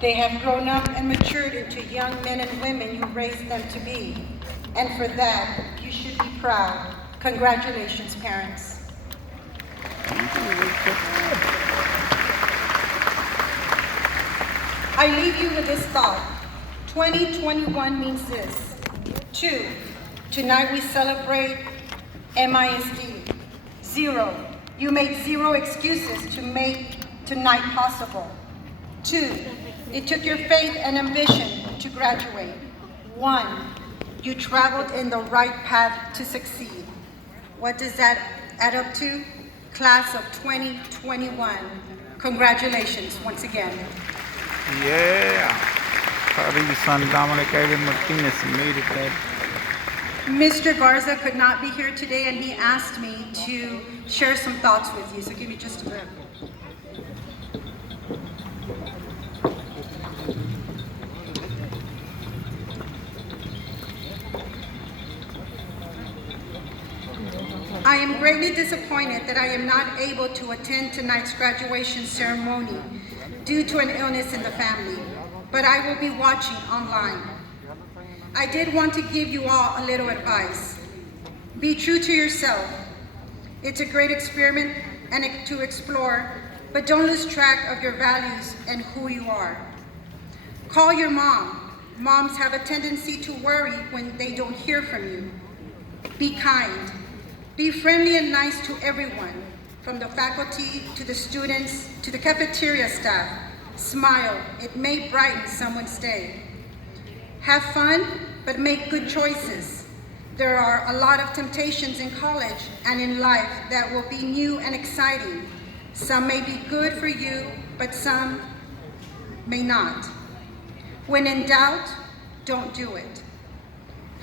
They have grown up and matured into young men and women you raised them to be. And for that, you should be proud. Congratulations, parents. I leave you with this thought. 2021 means this. 2, tonight we celebrate MISD. 0, you made 0 excuses to make tonight possible. 2, it took your faith and ambition to graduate. 1, you traveled in the right path to succeed. What does that add up to? Class of 2021. Congratulations once again. Yeah. Proud son Dominick Martinez made it there. Mr. Garza could not be here today, and he asked me to share some thoughts with you, so give me just a minute. I am greatly disappointed that I am not able to attend tonight's graduation ceremony due to an illness in the family, but I will be watching online. I did want to give you all a little advice. Be true to yourself. It's a great experiment and to explore, but don't lose track of your values and who you are. Call your mom. Moms have a tendency to worry when they don't hear from you. Be kind. Be friendly and nice to everyone, from the faculty to the students to the cafeteria staff. Smile. It may brighten someone's day. Have fun, but make good choices. There are a lot of temptations in college and in life that will be new and exciting. Some may be good for you, but some may not. When in doubt, don't do it.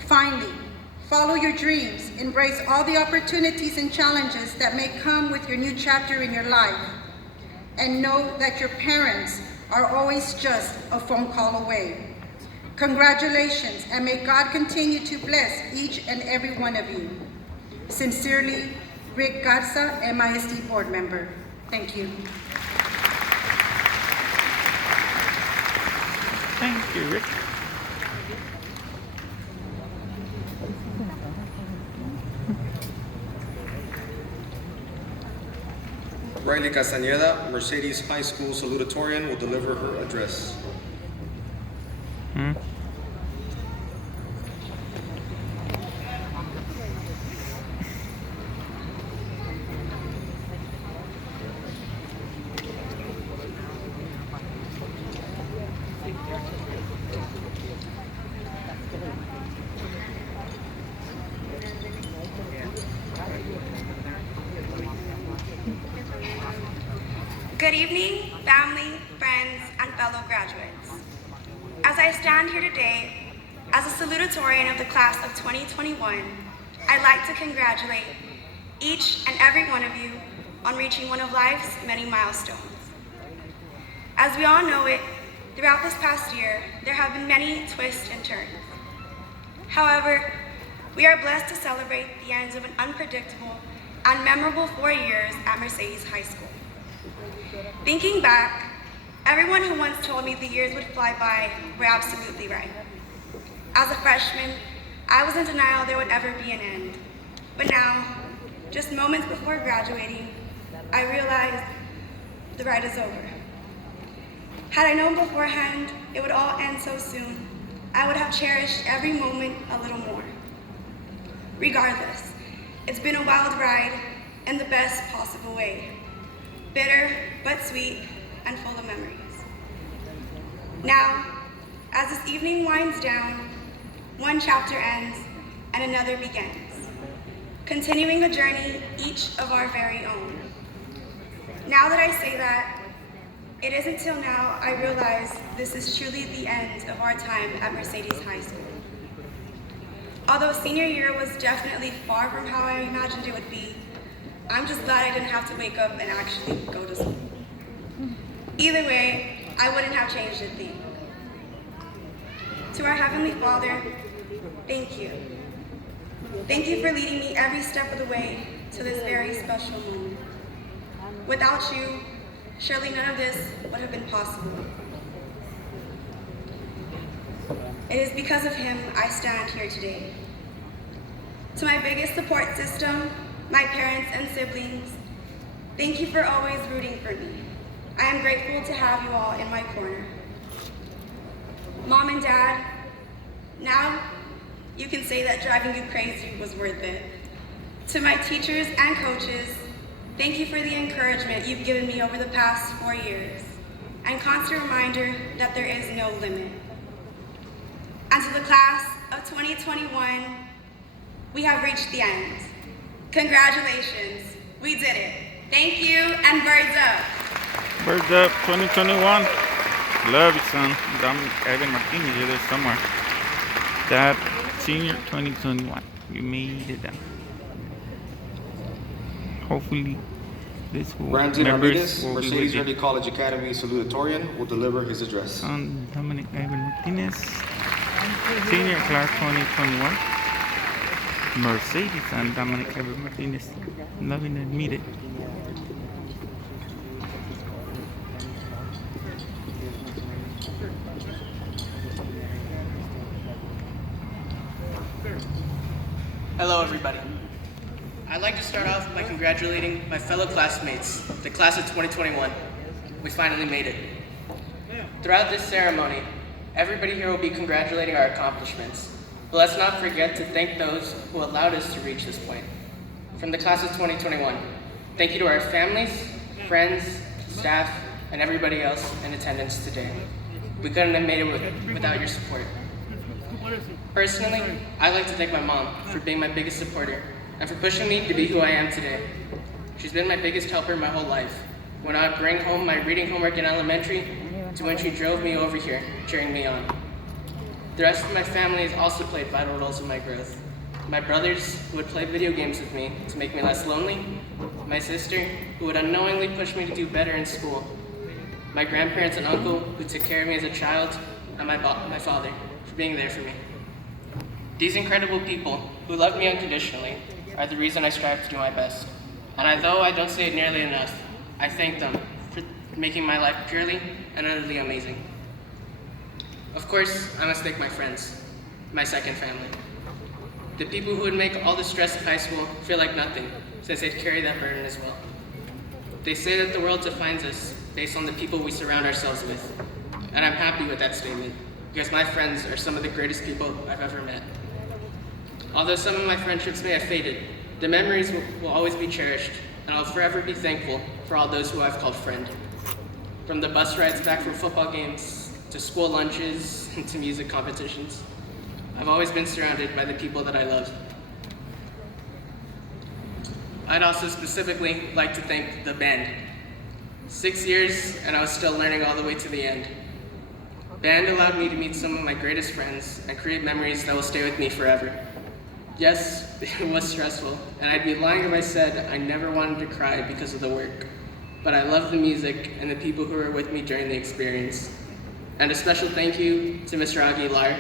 Finally, follow your dreams. Embrace all the opportunities and challenges that may come with your new chapter in your life. And know that your parents are always just a phone call away. Congratulations, and may God continue to bless each and every one of you. Sincerely, Rick Garza, MISD board member. Thank you. Thank you, Rick. Riley Castañeda, Mercedes High School salutatorian, will deliver her address. Good evening, family, friends, and fellow graduates. As I stand here today as a salutatorian of the class of 2021, I'd like to congratulate each and every one of you on reaching one of life's many milestones. As we all know it, throughout this past year, there have been many twists and turns. However, we are blessed to celebrate the ends of an unpredictable and memorable 4 years at Mercedes High School. Thinking back, everyone who once told me the years would fly by were absolutely right. As a freshman, I was in denial there would ever be an end. But now, just moments before graduating, I realized the ride is over. Had I known beforehand it would all end so soon, I would have cherished every moment a little more. Regardless, it's been a wild ride in the best possible way. Bitter, but sweet, and full of memories. Now, as this evening winds down, one chapter ends and another begins, continuing a journey each of our very own. Now that I say that, it isn't till now I realize this is truly the end of our time at Mercedes High School. Although senior year was definitely far from how I imagined it would be, I'm just glad I didn't have to wake up and actually go to school. Either way, I wouldn't have changed a thing. To our Heavenly Father, thank you. Thank you for leading me every step of the way to this very special moment. Without you, surely none of this would have been possible. It is because of him I stand here today. To my biggest support system, my parents and siblings, thank you for always rooting for me. I am grateful to have you all in my corner. Mom and Dad, now you can say that driving you crazy was worth it. To my teachers and coaches, thank you for the encouragement you've given me over the past 4 years, and constant reminder that there is no limit. And to the class of 2021, we have reached the end. Congratulations, we did it. Thank you, and birds up. Birds up 2021. Love you, son. Dominick Evan Martinez, you're there somewhere. Dad, senior 2021. You made it down. Hopefully, this will Brandon members Ramirez, will be Mercedes with you. Early College Academy salutatorian, will deliver his address. Son Dominick Evan Martinez, senior class 2021. Mercedes and Dominick Evan Martinez. Loving to meet it. Hello, everybody. I'd like to start off by congratulating my fellow classmates, the class of 2021. We finally made it. Throughout this ceremony, everybody here will be congratulating our accomplishments. But let's not forget to thank those who allowed us to reach this point. From the class of 2021, thank you to our families, friends, staff, and everybody else in attendance today. We couldn't have made it without your support. Personally, I'd like to thank my mom for being my biggest supporter and for pushing me to be who I am today. She's been my biggest helper my whole life. When I would bring home my reading homework in elementary to when she drove me over here, cheering me on. The rest of my family has also played vital roles in my growth. My brothers, who would play video games with me to make me less lonely. My sister, who would unknowingly push me to do better in school. My grandparents and uncle, who took care of me as a child. And my father, for being there for me. These incredible people, who love me unconditionally, are the reason I strive to do my best. And although I don't say it nearly enough, I thank them for making my life purely and utterly amazing. Of course, I must thank my friends, my second family. The people who would make all the stress of high school feel like nothing, since they'd carry that burden as well. They say that the world defines us based on the people we surround ourselves with. And I'm happy with that statement, because my friends are some of the greatest people I've ever met. Although some of my friendships may have faded, the memories will always be cherished, and I'll forever be thankful for all those who I've called friend. From the bus rides back from football games, to school lunches, and to music competitions. I've always been surrounded by the people that I love. I'd also specifically like to thank the band. 6 years, and I was still learning all the way to the end. Band allowed me to meet some of my greatest friends and create memories that will stay with me forever. Yes, it was stressful, and I'd be lying if I said I never wanted to cry because of the work. But I love the music and the people who were with me during the experience. And a special thank you to Mr. Aguilar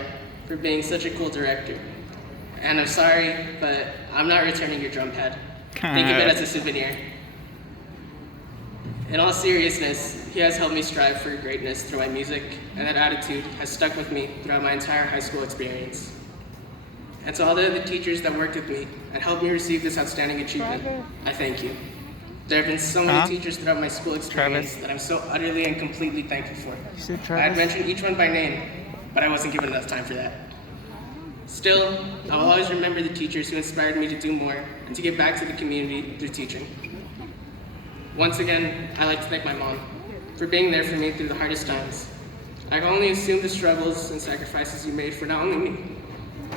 for being such a cool director. And I'm sorry, but I'm not returning your drum pad. Think of it as a souvenir. In all seriousness, he has helped me strive for greatness through my music, and that attitude has stuck with me throughout my entire high school experience. And to all the other teachers that worked with me and helped me receive this outstanding achievement, I thank you. There have been so many teachers throughout my school experience that I'm so utterly and completely thankful for. I had mentioned each one by name, but I wasn't given enough time for that. Still, I will always remember the teachers who inspired me to do more and to give back to the community through teaching. Once again, I'd like to thank my mom for being there for me through the hardest times. I can only assume the struggles and sacrifices you made for not only me,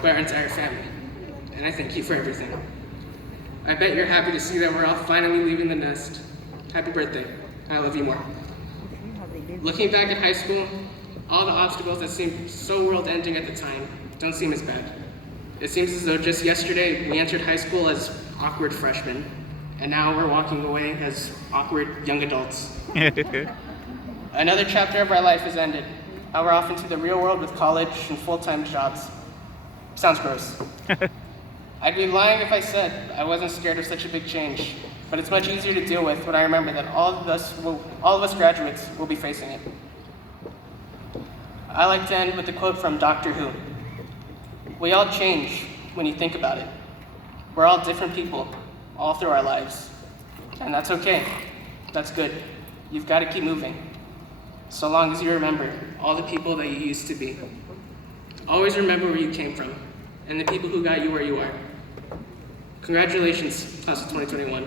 but our entire family. And I thank you for everything. I bet you're happy to see that we're all finally leaving the nest. Happy birthday. I love you more. Looking back at high school, all the obstacles that seemed so world-ending at the time don't seem as bad. It seems as though just yesterday we entered high school as awkward freshmen, and now we're walking away as awkward young adults. Another chapter of our life has ended. Now we're off into the real world with college and full-time jobs. Sounds gross. I'd be lying if I said I wasn't scared of such a big change, but it's much easier to deal with when I remember that all of us graduates will be facing it. I like to end with a quote from Doctor Who. We all change when you think about it. We're all different people, all through our lives. And that's okay. That's good. You've got to keep moving. So long as you remember all the people that you used to be. Always remember where you came from and the people who got you where you are. Congratulations, class of 2021.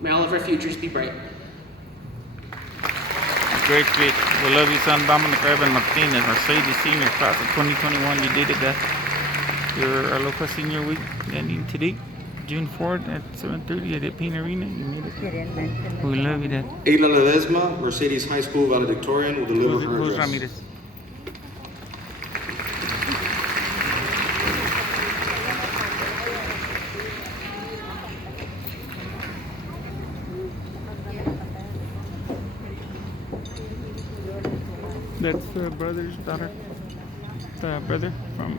May all of our futures be bright. Great speech. We love you, son. Dominick Evan Martinez, Mercedes Senior, class of 2021. You did it, guys. Your Aloha Senior Week ending today, June 4th at 7:30 at the Payne Arena. You made it. We love you, Dad. Ayla Ledesma, Mercedes High School valedictorian, will deliver her Who's address. Ramirez? That's the brother's daughter. The brother from.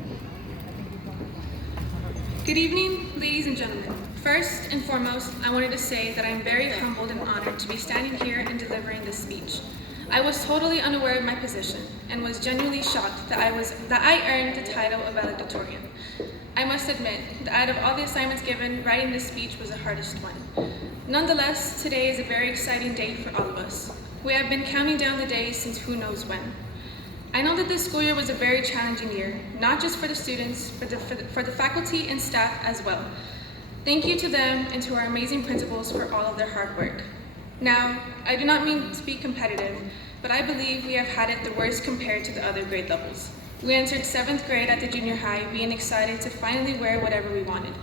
Good evening, ladies and gentlemen. First and foremost, I wanted to say that I am very humbled and honored to be standing here and delivering this speech. I was totally unaware of my position and was genuinely shocked that I earned the title of valedictorian. I must admit that out of all the assignments given, writing this speech was the hardest one. Nonetheless, today is a very exciting day for all of us. We have been counting down the days since who knows when. I know that this school year was a very challenging year, not just for the students, but for the faculty and staff as well. Thank you to them and to our amazing principals for all of their hard work. Now, I do not mean to be competitive, but I believe we have had it the worst compared to the other grade levels. We entered 7th grade at the junior high, being excited to finally wear whatever we wanted.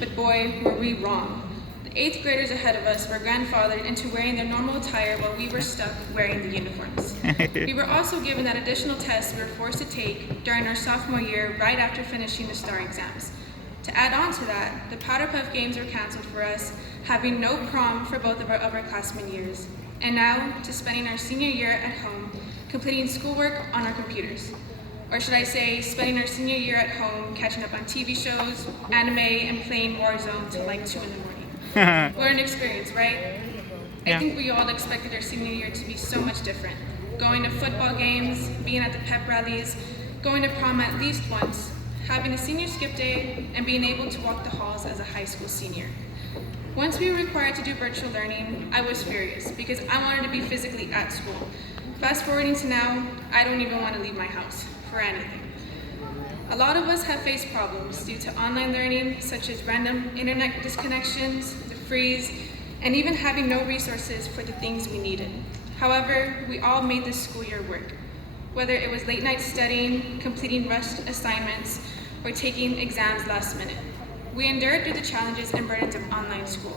But boy, were we wrong. The 8th graders ahead of us were grandfathered into wearing their normal attire while we were stuck wearing the uniforms. We were also given that additional test we were forced to take during our sophomore year right after finishing the STAR exams. To add on to that, the Powder Puff games were canceled for us, having no prom for both of our upperclassmen years. And now to spending our senior year at home, completing schoolwork on our computers. Or should I say, spending our senior year at home, catching up on TV shows, anime, and playing Warzone till like 2 in the morning. What an experience, right? Yeah. I think we all expected our senior year to be so much different. Going to football games, being at the pep rallies, going to prom at least once, having a senior skip day, and being able to walk the halls as a high school senior. Once we were required to do virtual learning, I was furious because I wanted to be physically at school. Fast forwarding to now, I don't even want to leave my house for anything. A lot of us have faced problems due to online learning, such as random internet disconnections, the freeze, and even having no resources for the things we needed. However, we all made this school year work. Whether it was late night studying, completing rushed assignments, or taking exams last minute. We endured through the challenges and burdens of online school.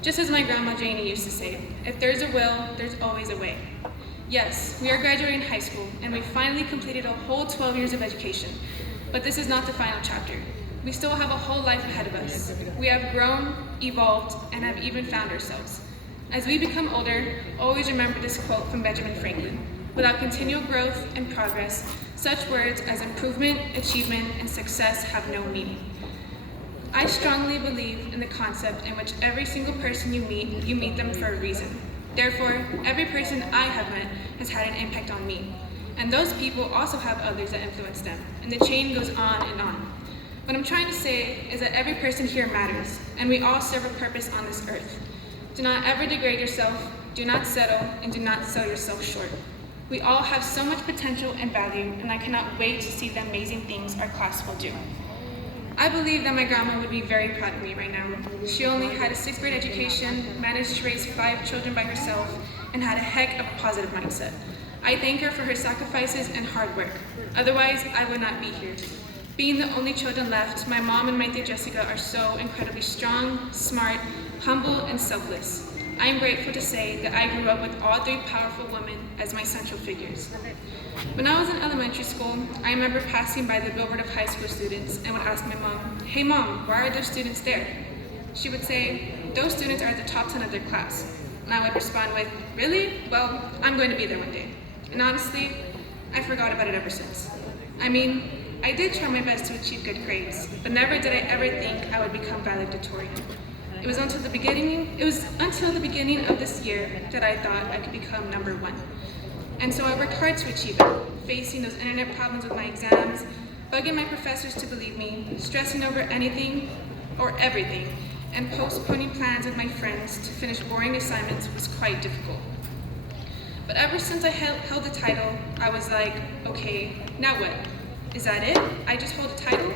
Just as my grandma Janie used to say, if there's a will, there's always a way. Yes, we are graduating high school, and we finally completed a whole 12 years of education. But this is not the final chapter. We still have a whole life ahead of us. We have grown, evolved, and have even found ourselves. As we become older, always remember this quote from Benjamin Franklin. Without continual growth and progress, such words as improvement, achievement, and success have no meaning. I strongly believe in the concept in which every single person you meet them for a reason. Therefore, every person I have met has had an impact on me. And those people also have others that influence them, and the chain goes on and on. What I'm trying to say is that every person here matters, and we all serve a purpose on this earth. Do not ever degrade yourself, do not settle, and do not sell yourself short. We all have so much potential and value, and I cannot wait to see the amazing things our class will do. I believe that my grandma would be very proud of me right now. She only had a 6th grade education, managed to raise 5 children by herself, and had a heck of a positive mindset. I thank her for her sacrifices and hard work. Otherwise, I would not be here. Being the only children left, my mom and my Aunt Jessica are so incredibly strong, smart, humble, and selfless. I am grateful to say that I grew up with all 3 powerful women as my central figures. When I was in elementary school, I remember passing by the billboard of high school students and would ask my mom, "Hey mom, why are those students there?" She would say, "Those students are the top 10 of their class." And I would respond with, "Really? Well, I'm going to be there one day." And honestly, I forgot about it ever since. I mean, I did try my best to achieve good grades, but never did I ever think I would become valedictorian. It was until the beginning of this year that I thought I could become number 1. And so I worked hard to achieve it, facing those internet problems with my exams, bugging my professors to believe me, stressing over anything or everything, and postponing plans with my friends to finish boring assignments was quite difficult. But ever since I held the title, I was like, okay, now what? Is that it? I just hold a title?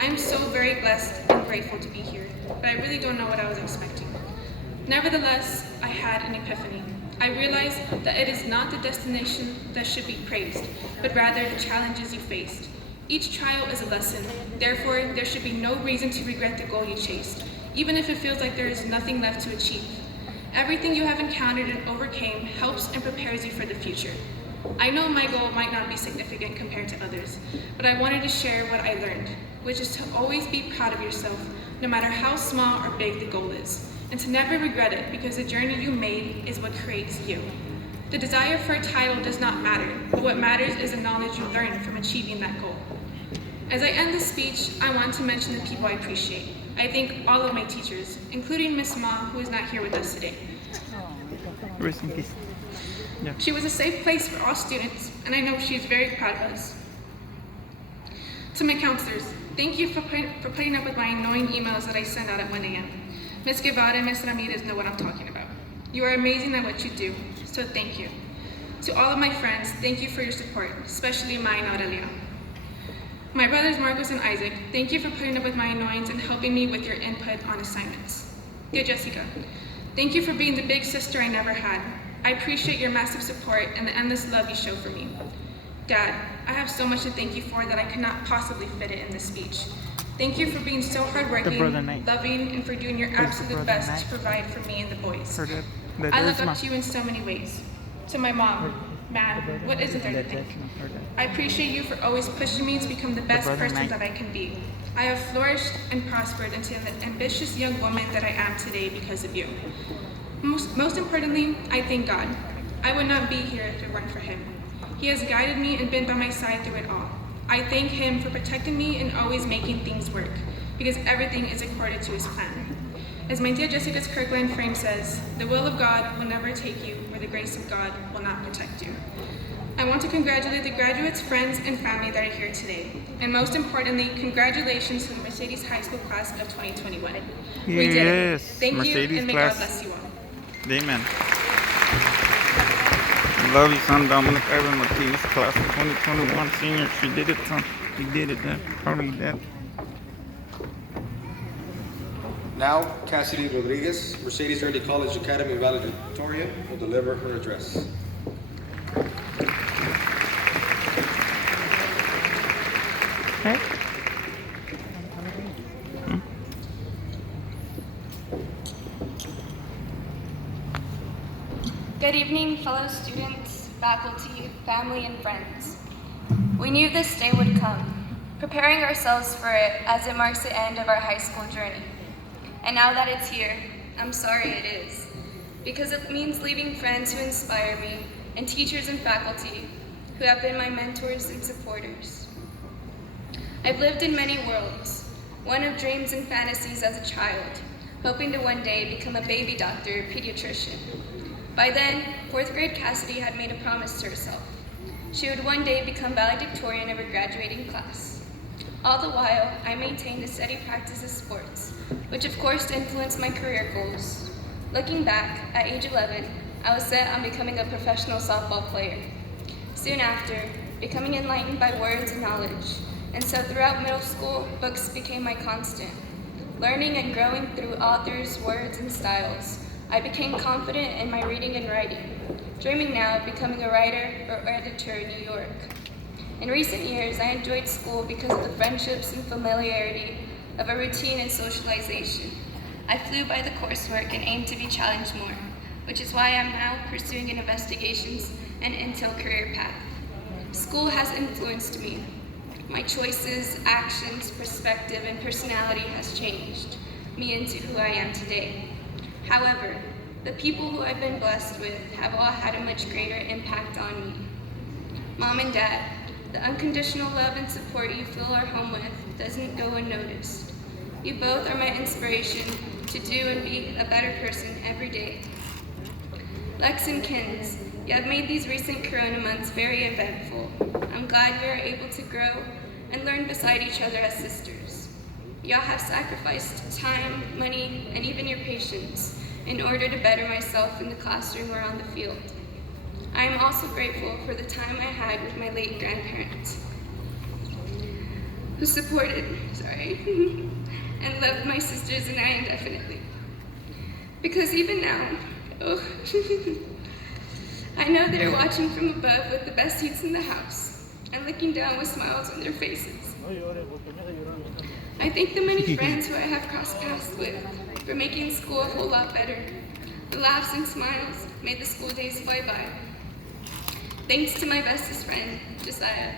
I am so very blessed and grateful to be here, but I really don't know what I was expecting. Nevertheless, I had an epiphany. I realized that it is not the destination that should be praised, but rather the challenges you faced. Each trial is a lesson, therefore there should be no reason to regret the goal you chased, even if it feels like there is nothing left to achieve. Everything you have encountered and overcame helps and prepares you for the future. I know my goal might not be significant compared to others, but I wanted to share what I learned, which is to always be proud of yourself, no matter how small or big the goal is, and to never regret it because the journey you made is what creates you. The desire for a title does not matter, but what matters is the knowledge you learn from achieving that goal. As I end this speech, I want to mention the people I appreciate. I thank all of my teachers, including Miss Ma, who is not here with us today. Rest in peace. Yeah. She was a safe place for all students, and I know she is very proud of us. To my counselors, thank you for putting up with my annoying emails that I send out at 1 a.m. Ms. Guevara and Ms. Ramirez know what I'm talking about. You are amazing at what you do, so thank you. To all of my friends, thank you for your support, especially mine, Aurelia. My brothers Marcos and Isaac, thank you for putting up with my annoyance and helping me with your input on assignments. Dear Jessica, thank you for being the big sister I never had. I appreciate your massive support and the endless love you show for me. Dad, I have so much to thank you for that I cannot possibly fit it in this speech. Thank you for being so hardworking, loving, and for doing your absolute best to provide for me and the boys. I look up to you in so many ways. To my mom, man, what isn't there to thank? I appreciate you for always pushing me to become the best person that I can be. I have flourished and prospered into the ambitious young woman that I am today because of you. Most importantly, I thank God. I would not be here if it weren't for Him. He has guided me and been by my side through it all. I thank Him for protecting me and always making things work, because everything is according to His plan. As my dear Jessica's Kirkland frame says, the will of God will never take you where the grace of God will not protect you. I want to congratulate the graduates, friends, and family that are here today. And most importantly, congratulations to the Mercedes High School class of 2021. We did it. Thank Mercedes you, and may class. God bless you all. Amen. Love you, son, Dominick Ivan Martinez, class of 2021 senior. She did it, son. You did it, Dad. Proud of you, Dad. Now, Cassidy Rodriguez, Mercedes Early College Academy valedictorian, will deliver her address. Hey. Good evening, fellow students, faculty, family, and friends. We knew this day would come, preparing ourselves for it as it marks the end of our high school journey. And now that it's here, I'm sorry it is, because it means leaving friends who inspire me and teachers and faculty who have been my mentors and supporters. I've lived in many worlds, one of dreams and fantasies as a child, hoping to one day become a baby doctor or pediatrician. By then, 4th grade Cassidy had made a promise to herself. She would one day become valedictorian of her graduating class. All the while, I maintained a steady practice of sports, which of course influenced my career goals. Looking back, at age 11, I was set on becoming a professional softball player. Soon after, becoming enlightened by words and knowledge, and so throughout middle school, books became my constant. Learning and growing through authors, words, and styles, I became confident in my reading and writing, dreaming now of becoming a writer or editor in New York. In recent years, I enjoyed school because of the friendships and familiarity of a routine and socialization. I flew by the coursework and aimed to be challenged more, which is why I'm now pursuing an investigations and intel career path. School has influenced me. My choices, actions, perspective, and personality has changed me into who I am today. However, the people who I've been blessed with have all had a much greater impact on me. Mom and Dad, the unconditional love and support you fill our home with doesn't go unnoticed. You both are my inspiration to do and be a better person every day. Lex and Kins, you have made these recent Corona months very eventful. I'm glad we are able to grow and learn beside each other as sisters. Y'all have sacrificed time, money, and even your patience in order to better myself in the classroom or on the field. I am also grateful for the time I had with my late grandparents, who supported, and loved my sisters and I indefinitely. Because even now, I know they're watching from above with the best seats in the house and looking down with smiles on their faces. I thank the many friends who I have crossed paths with for making school a whole lot better. The laughs and smiles made the school days fly by. Thanks to my bestest friend, Josiah,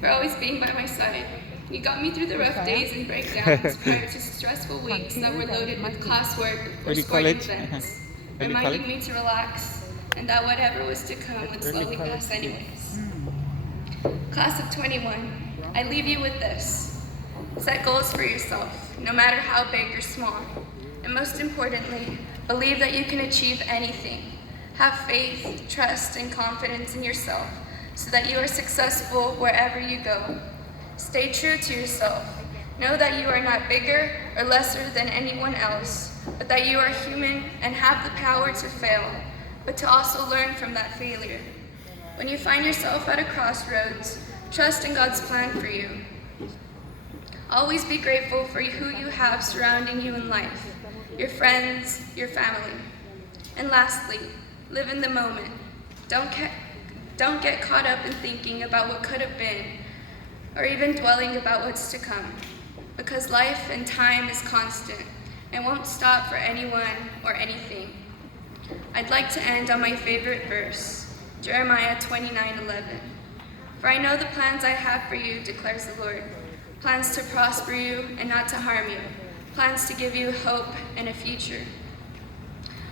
for always being by my side. You got me through the rough days and breakdowns prior to stressful weeks that were loaded with classwork or sporting events, reminding me to relax and that whatever was to come would slowly pass anyways. Class of 21, I leave you with this. Set goals for yourself, no matter how big or small. And most importantly, believe that you can achieve anything. Have faith, trust, and confidence in yourself so that you are successful wherever you go. Stay true to yourself. Know that you are not bigger or lesser than anyone else, but that you are human and have the power to fail, but to also learn from that failure. When you find yourself at a crossroads, trust in God's plan for you. Always be grateful for who you have surrounding you in life, your friends, your family. And lastly, live in the moment. Don't get caught up in thinking about what could have been, or even dwelling about what's to come, because life and time is constant and won't stop for anyone or anything. I'd like to end on my favorite verse, Jeremiah 29:11. For I know the plans I have for you, declares the Lord, plans to prosper you and not to harm you, plans to give you hope and a future.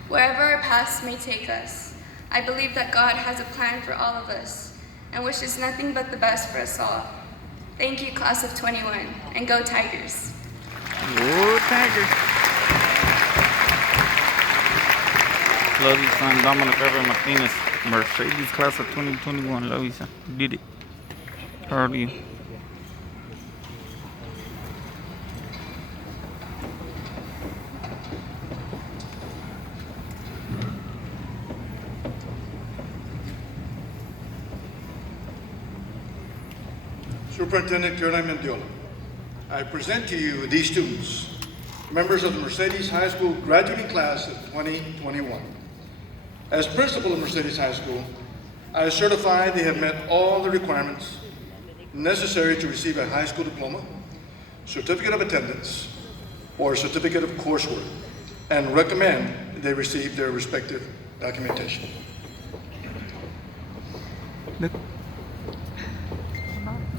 Wherever our paths may take us, I believe that God has a plan for all of us and wishes nothing but the best for us all. Thank you, class of 21, and go Tigers. Go Tigers. Love you, son. Dominick Martinez, Mercedes class of 2021. Love you, son. You did it. Proud of you. Superintendent Caroline Mendiola, I present to you these students, members of the Mercedes High School graduating class of 2021. As principal of Mercedes High School, I certify they have met all the requirements necessary to receive a high school diploma, certificate of attendance, or certificate of coursework, and recommend they receive their respective documentation.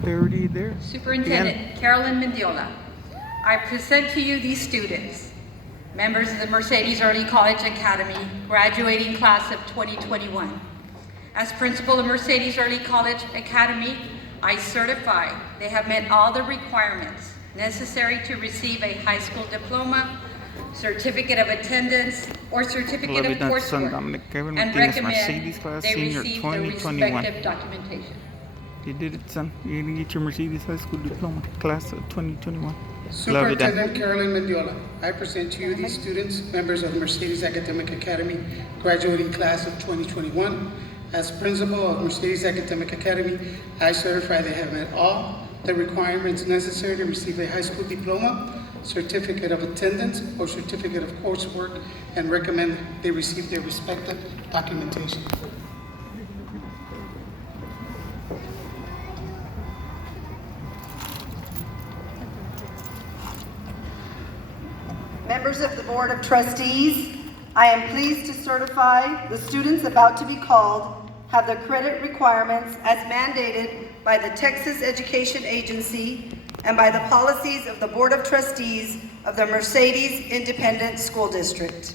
They're already there. Superintendent Carolyn Mendiola, I present to you these students, members of the Mercedes Early College Academy, graduating class of 2021. As principal of Mercedes Early College Academy, I certify they have met all the requirements necessary to receive a high school diploma, certificate of attendance, or certificate of coursework, and recommend they receive their respective documentation. You did it, son. You're going to get your Mercedes High School diploma, class of 2021. Superintendent Caroline Mendiola, I present to you these students, members of the Mercedes Academic Academy, graduating class of 2021. As principal of Mercedes Academic Academy, I certify they have met all the requirements necessary to receive a high school diploma, certificate of attendance, or certificate of coursework, and recommend they receive their respective documentation. Members of the Board of Trustees, I am pleased to certify the students about to be called have the credit requirements as mandated by the Texas Education Agency and by the policies of the Board of Trustees of the Mercedes Independent School District.